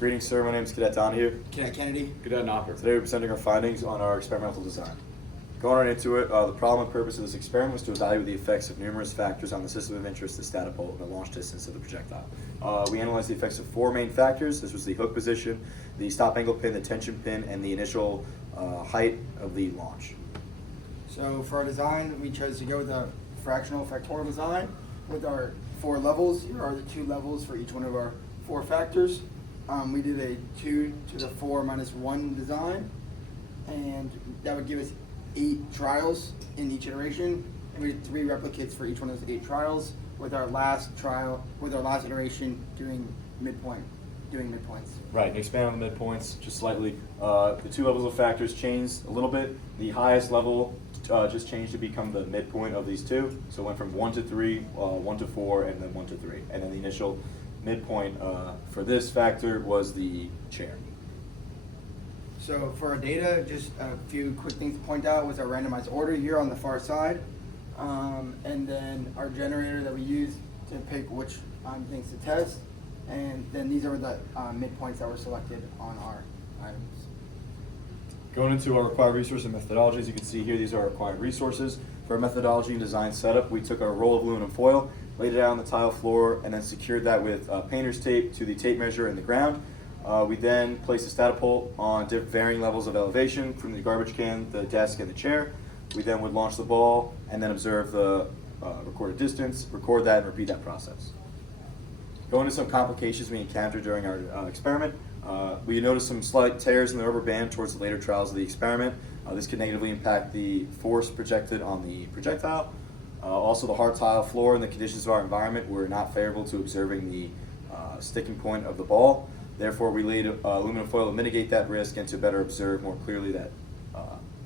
Greetings, sir. My name is Cadet Donahue. Cadet Kennedy. Cadet Knopper. Today we're presenting our findings on our experimental design. Going right into it, the problem and purpose of this experiment was to evaluate the effects of numerous factors on the system of interest, the statipole, and the launch distance of the projectile. We analyzed the effects of four main factors. This was the hook position, the stop angle pin, the tension pin, and the initial height of the launch. So for our design, we chose to go with a fractional factorial design with our 4 levels. Here are the 2 levels for each one of our 4 factors. We did a 2 to the 4 minus 1 design, and that would give us 8 trials in each iteration. And we did 3 replicates for each one of those 8 trials, with our last iteration doing midpoints. Right, and expand on the midpoints just slightly. The 2 levels of factors changed a little bit. The highest level just changed to become the midpoint of these 2. So it went from 1 to 3, 1 to 4, and then 1 to 3. And then the initial midpoint for this factor was the chair. So for our data, just a few quick things to point out was our randomized order here on the far side, and then our generator that we use to pick which things to test, and then these are the midpoints that were selected on our items. Going into our required resources and methodologies, you can see here these are our required resources. For our methodology and design setup, we took our roll of aluminum foil, laid it out on the tile floor, and then secured that with painter's tape to the tape measure in the ground. We then placed the statipole on varying levels of elevation from the garbage can, the desk, and the chair. We then would launch the ball and then observe the recorded distance, record that, and repeat that process. Going into some complications we encountered during our experiment, we noticed some slight tears in the rubber band towards the later trials of the experiment. This could negatively impact the force projected on the projectile. Also, the hard tile floor and the conditions of our environment were not favorable to observing the sticking point of the ball. Therefore, we laid aluminum foil to mitigate that risk and to better observe more clearly that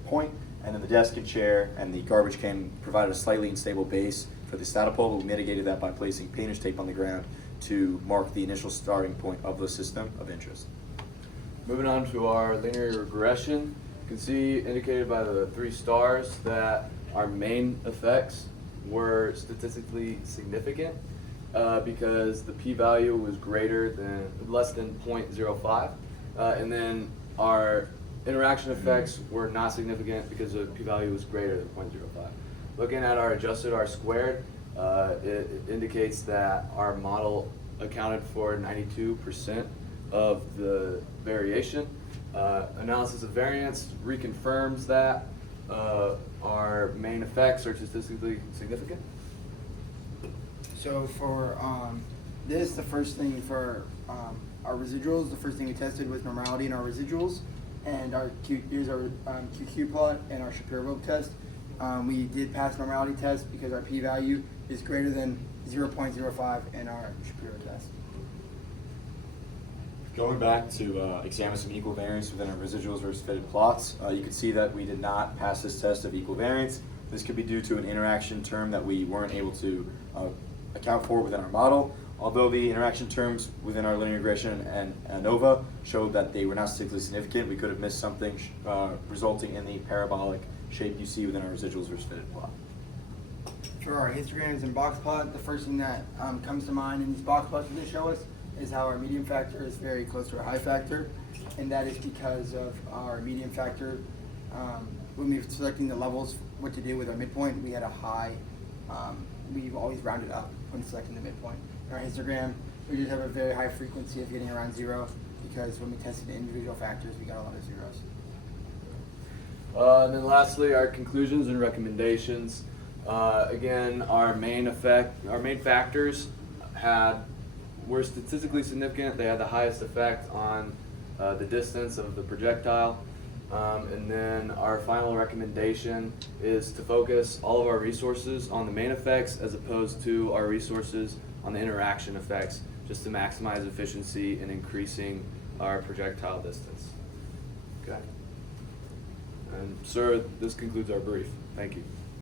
point. And then the desk and chair and the garbage can provided a slightly unstable base for the statipole. We mitigated that by placing painter's tape on the ground to mark the initial starting point of the system of interest. Moving on to our linear regression, you can see indicated by the 3 stars that our main effects were statistically significant because the p-value was less than 0.05, and then our interaction effects were not significant because the p-value was greater than 0.05. Looking at our adjusted R-squared, it indicates that our model accounted for 92% of the variation. Analysis of variance reconfirms that our main effects are statistically significant. So for the first thing for our residuals, the first thing we tested was normality in our residuals, and here's our QQ plot and our Shapiro test. We did pass normality test because our p-value is greater than 0.05 in our Shapiro test. Going back to examine some equal variance within our residuals versus fitted plots, you can see that we did not pass this test of equal variance. This could be due to an interaction term that we weren't able to account for within our model. Although the interaction terms within our linear regression and ANOVA showed that they were not statistically significant, we could have missed something resulting in the parabolic shape you see within our residuals versus fitted plot. For our histograms and box plot, the first thing that comes to mind in these box plots that they show us is how our median factor is very close to our high factor, and that is because of our median factor. When we were selecting the levels, what to do with our midpoint, we had a high, we've always rounded up when selecting the midpoint. In our histogram, we just have a very high frequency of getting around 0 because when we tested the individual factors, we got a lot of zeros. And then lastly, our conclusions and recommendations. Again, our main factors were statistically significant. They had the highest effect on the distance of the projectile. And then our final recommendation is to focus all of our resources on the main effects as opposed to our resources on the interaction effects, just to maximize efficiency in increasing our projectile distance. Okay. And sir, this concludes our brief. Thank you.